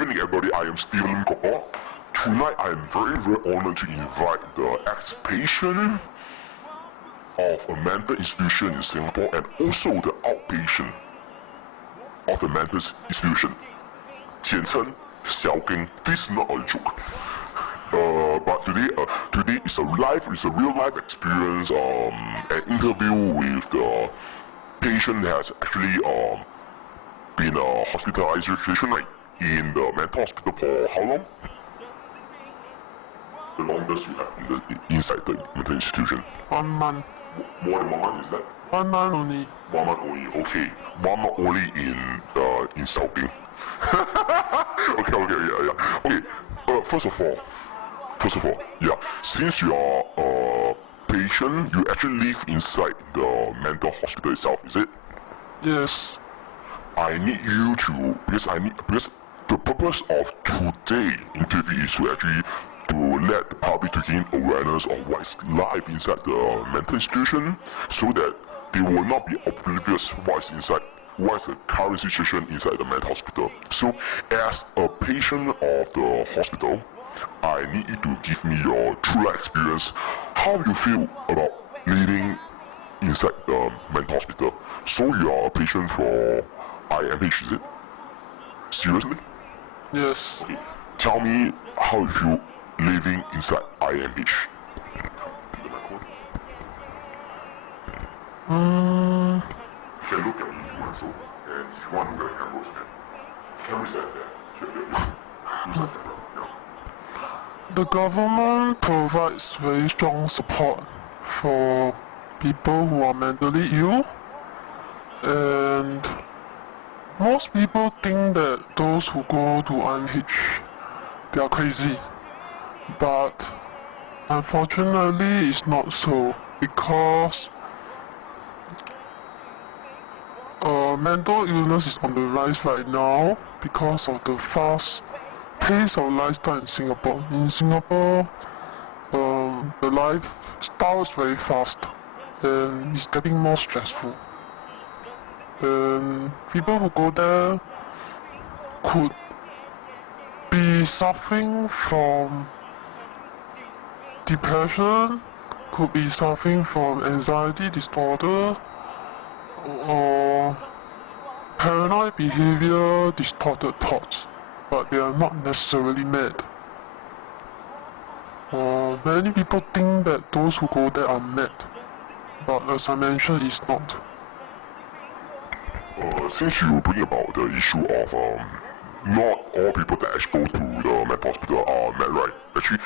evening, everybody. I am Stephen Koko. Tonight, I am very, very honored to invite the ex-patient of a mental institution in Singapore and also the outpatient of the mental institution. 简称小丁. This is not a joke. But today is a real life experience. An interview with the patient has actually been hospitalization in the mental hospital for how long? The longest you have inside the mental institution? 1 month. More than 1 month, is that? 1 month only. 1 month only. Okay, 1 month only in Shaoping. Okay, yeah. Okay, first of all, yeah. Since you are a patient, you actually live inside the mental hospital itself, is it? Yes. I need you to because the purpose of today interview is to actually to let the public to gain awareness of what is life inside the mental institution, so that they will not be oblivious what's the current situation inside the mental hospital. So, as a patient of the hospital, I need you to give me your true life experience. How you feel about living inside the mental hospital? So you are a patient for IMH, is it? Seriously? Yes. Okay. Tell me how you feel living inside IMH. You can look at me if you want so, and if you want to look at the camera also can. Camera's at there. Use that camera. Yeah. The government provides very strong support for people who are mentally ill, and most people think that those who go to IMH, they are crazy, but unfortunately it's not so, because mental illness is on the rise right now because of the fast pace of lifestyle in Singapore. In Singapore, the lifestyle is very fast and it's getting more stressful. And people who go there could be suffering from depression, could be suffering from anxiety disorder, or paranoid behavior, distorted thoughts, but they are not necessarily mad. Many people think that those who go there are mad, but as I mentioned, it's not. Since you bring about the issue of not all people that actually go to the mental hospital are mad, right? Actually,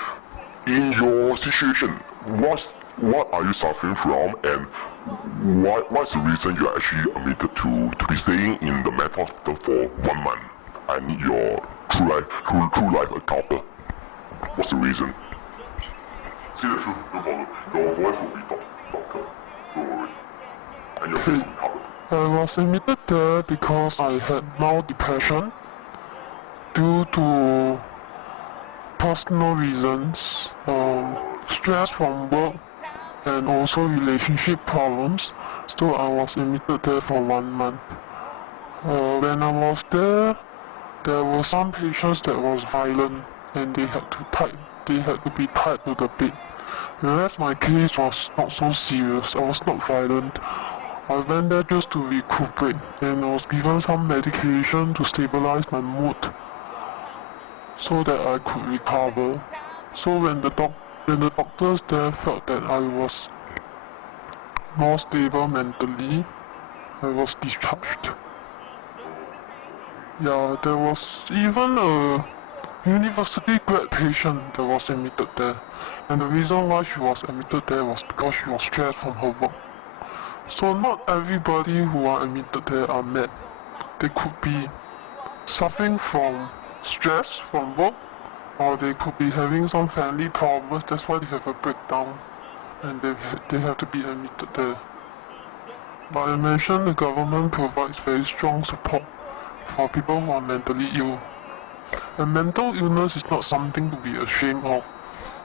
in your situation, what are you suffering from, and what's the reason you are actually admitted to be staying in the mental hospital for 1 month? I need your true life encounter. What's the reason? Say the truth, no problem. Your voice will be doctor. Don't worry. And your case will be covered. I was admitted there because I had mild depression due to personal reasons, stress from work, and also relationship problems. So I was admitted there for 1 month. When I was there were some patients that was violent, and they had to be tied to the bed. Whereas my case was not so serious. I was not violent. I went there just to recuperate, and I was given some medication to stabilize my mood so that I could recover. So when the doctors there felt that I was more stable mentally, I was discharged. Yeah, there was even a university grad patient that was admitted there, and the reason why she was admitted there was because she was stressed from her work. So not everybody who are admitted there are mad. They could be suffering from stress from work, or they could be having some family problems. That's why they have a breakdown, and they have to be admitted there. But I mentioned the government provides very strong support for people who are mentally ill. And mental illness is not something to be ashamed of.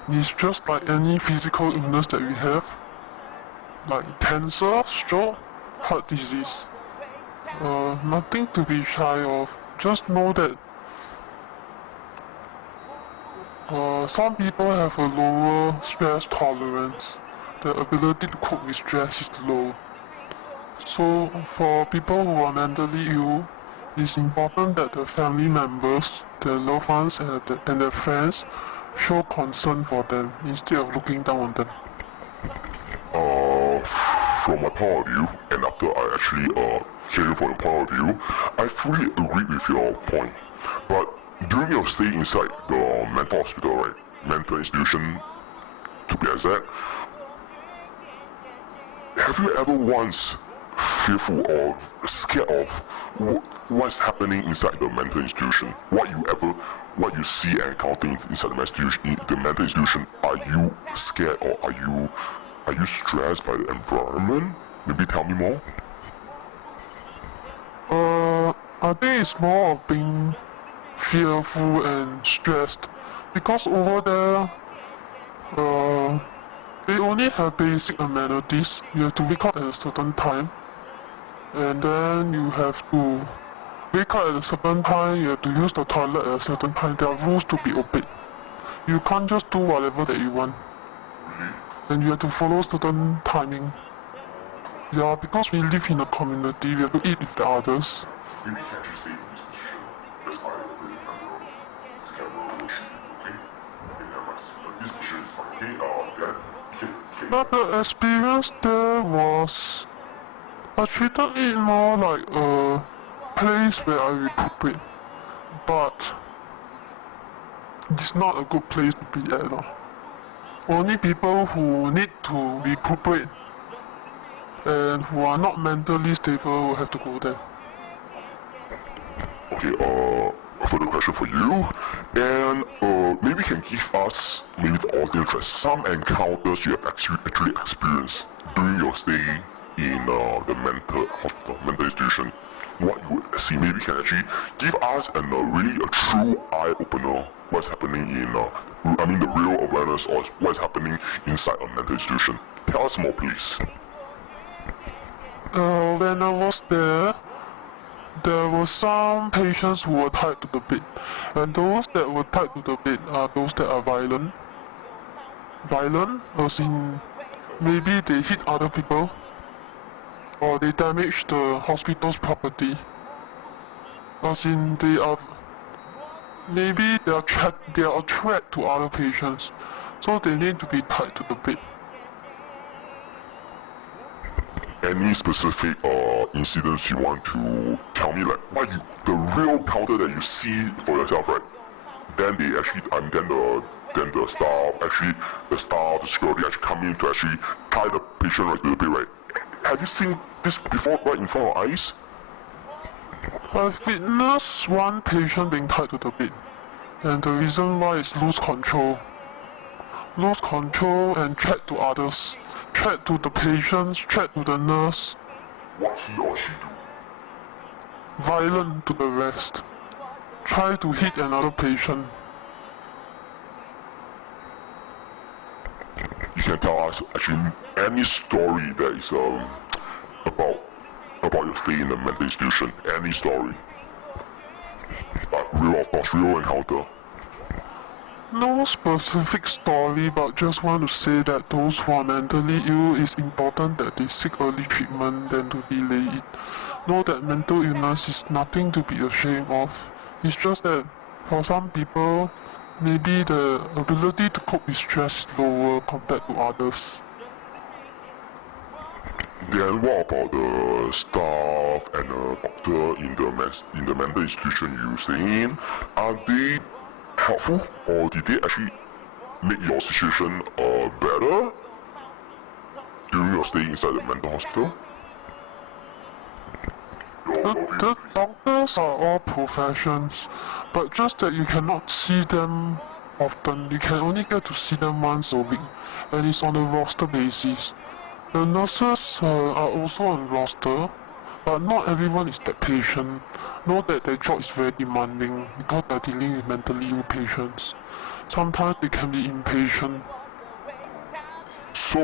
It's just like any physical illness that we have, like cancer, stroke, heart disease. Nothing to be shy of. Just know that Some people have a lower stress tolerance. The ability to cope with stress is low. So, for people who are mentally ill, it's important that the family members, their loved ones, and their friends show concern for them instead of looking down on them. From my point of view, and after I actually hearing from your point of view, I fully agree with your point. But during your stay inside the mental hospital, right, mental institution to be exact, have you ever once fearful or scared of what's happening inside the mental institution? What you see and encountering inside the mental institution? Are you scared or are you stressed by the environment? Maybe tell me more. I think it's more of being fearful and stressed because over there, they only have basic amenities. You have to wake up at a certain time, and then you have to wake up at a certain time. You have to use the toilet at a certain time. There are rules to be obeyed. You can't just do whatever that you want, and you have to follow certain timing. Yeah, because we live in a community, we have to eat with the others. Maybe you can't just stay in this position. That's why I really handle this camera worship, okay? This position is fine, okay? But the experience there was, I treated it more like a place where I recuperate, but it's not a good place to be at all. Only people who need to recuperate and who are not mentally stable will have to go there. Okay, further question for you. And maybe you can give us, maybe the audience, some encounters you have actually experienced during your stay in the mental hospital, mental institution. What you see, maybe you can actually give us really a true eye opener. What's happening in, the real awareness of what's happening inside a mental institution. Tell us more, please. When I was there were some patients who were tied to the bed, and those that were tied to the bed are those that are violent. Violent, as in maybe they hit other people, or they damage the hospital's property. As in maybe they are a threat to other patients, so they need to be tied to the bed. Any specific incidents you want to tell me, like the real counter that you see for yourself, right? Then they actually, then the staff, the security actually come in to actually tie the patient right to the bed, right? Have you seen this before, right in front of our eyes? I've witnessed one patient being tied to the bed, and the reason why is lose control. Lose control and threat to others. Threat to the patients, threat to the nurse. What he or she do? Violent to the rest. Try to hit another patient. You can tell us actually any story that is about your stay in the mental institution. Any story. Real, of course, real encounter. No specific story, but just want to say that those who are mentally ill, it's important that they seek early treatment than to delay it. Know that mental illness is nothing to be ashamed of. It's just that for some people, maybe the ability to cope with stress is lower compared to others. Then what about the staff and the doctor in the mental institution you stay in? Are they helpful, or did they actually make your situation better during your stay inside the mental hospital? The doctors are all professions, but just that you cannot see them often. You can only get to see them once a week, and it's on a roster basis. The nurses are also on roster, but not everyone is that patient. Know that their job is very demanding because they're dealing with mentally ill patients. Sometimes they can be impatient. So,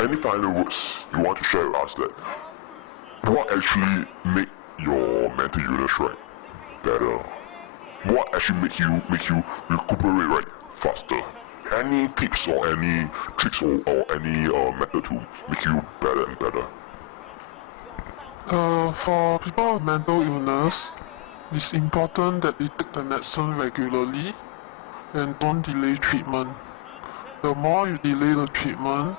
any final words you want to share with us that what actually make your mental illness right? better? What actually make you recuperate right faster? Any tips or any tricks or any method to make you better and better? For people with mental illness, it's important that they take the medicine regularly and don't delay treatment. The more you delay the treatment,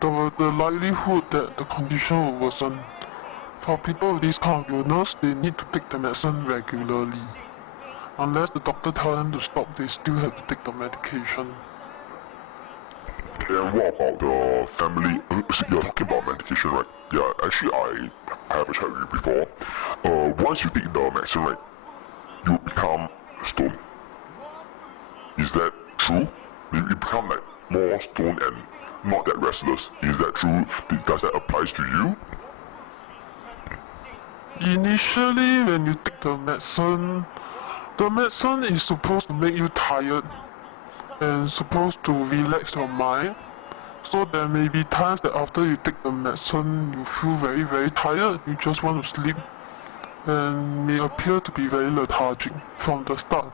the likelihood that the condition will worsen. For people with this kind of illness, they need to take the medicine regularly. Unless the doctor tells them to stop, they still have to take the medication. And what about the family? So you're talking about medication, right? Yeah, actually, I have a chat with you before. Once you take the medicine, right, you become stone. Is that true? You become like more stone and not that restless. Is that true? Does that apply to you? Initially, when you take the medicine is supposed to make you tired and supposed to relax your mind. So there may be times that after you take the medicine, you feel very, very tired. You just want to sleep and may appear to be very lethargic from the start.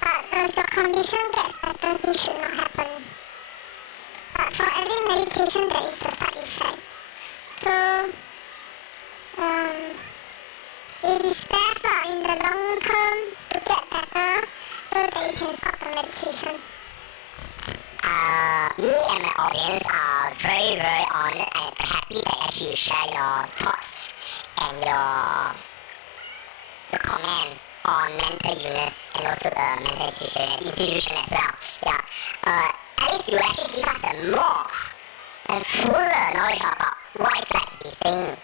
But as your condition gets better, this should not happen. But for every medication, there is a side effect. So, it is best in the long term to get better so that you can stop the medication. Me and my audience are very, very honored and happy that actually you share your thoughts and your comment on mental illness and also the mental institution as well. Yeah. At least you actually give us a more and fuller knowledge about what it's like to be staying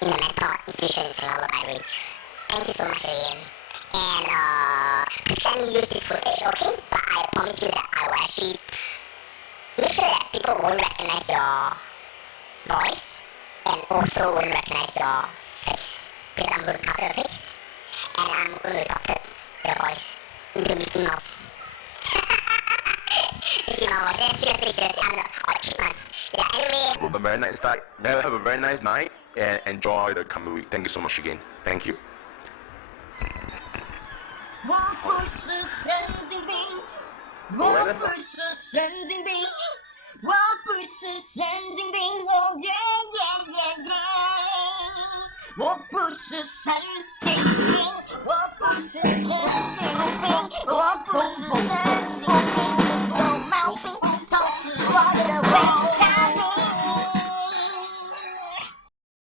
in the mental institution in Singapore, by the way. Thank you so much again. And please let me use this footage, okay? But I promise you that I will actually make sure that people won't recognize your voice and also won't recognize your face. Because I'm going to cover your face and I'm going to doctor your voice into Mickey Mouse. Mickey Mouse, yeah, seriously, I'm the chipmunks. Yeah, anyway. Have a very nice night. Have a very nice night and enjoy the coming week. Thank you so much again. Thank you. 我不是神经病，我不是神经病，我不是神经病，我耶耶耶耶，我不是神经病，我不是神经病，我不是神经病。